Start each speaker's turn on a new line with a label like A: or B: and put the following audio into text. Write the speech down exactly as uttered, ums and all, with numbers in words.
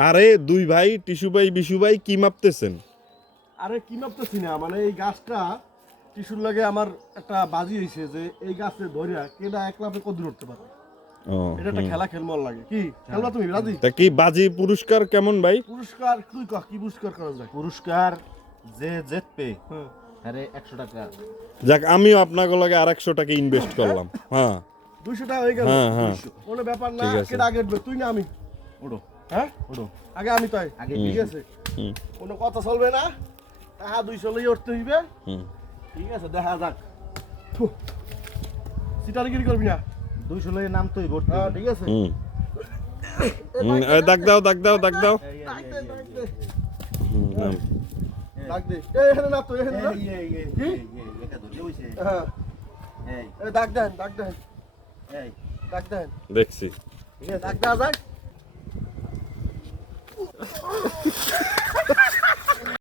A: আরে দুই ভাই টিস্যু ভাই বিশু ভাই কি মাপতেছেন?
B: আরে কি মাপতেছি না, মানে এই গাছটা টিস্যুর লাগে আমার একটা বাজি হয়েছে যে এই গাছে ধরিয়া কেডা একলাপে কদ্দুর উঠতে পারে।
A: ও
B: এটা একটা খেলা খেলমল লাগে। কি খেলবা তুমি রাজি?
A: তা কি বাজি পুরস্কার কেমন ভাই?
B: পুরস্কার তুই কহ কি পুরস্কার করা যায়?
C: পুরস্কার যে জিতবে
B: হ্যাঁ
C: আরে একশো টাকা।
A: যাক আমিও আপনাকে লাগে আর একশো টাকা ইনভেস্ট করলাম। হ্যাঁ
B: দুইশো টাকা হয়ে গেল।
A: হ্যাঁ হ্যাঁ
B: কোনো ব্যাপার না,
A: ঠিক আছে।
B: কেডা আগে উঠবে তুই না আমি?
C: ওড়ো
B: হ্যাঁ
C: ওড়ো
B: আগে আমি তাই
C: আগে
B: ঠিক আছে,
A: হুম
B: কোনো কথা চলবে না, তাহা দুইশো লই উঠতে হইবে।
A: হুম
B: ঠিক আছে দেখা যাক। সিটারিগিরি করবি না।
C: দুইশো লয়ে নাম তুই ভর্তি।
B: হ্যাঁ ঠিক আছে।
A: হুম হুম, এই দাগ দাও দাগ দাও দাগ দাও।
B: ডাক দে ডাক দে
A: হুম, নাম।
B: ডাক দে। এই এখানে না তো এখানে না। কি? হ্যাঁ এই ডাক দেন ডাক দেন ডাক দেন।
A: দেখছি
B: ঠিক আছে ডাক দেওয়া যাক।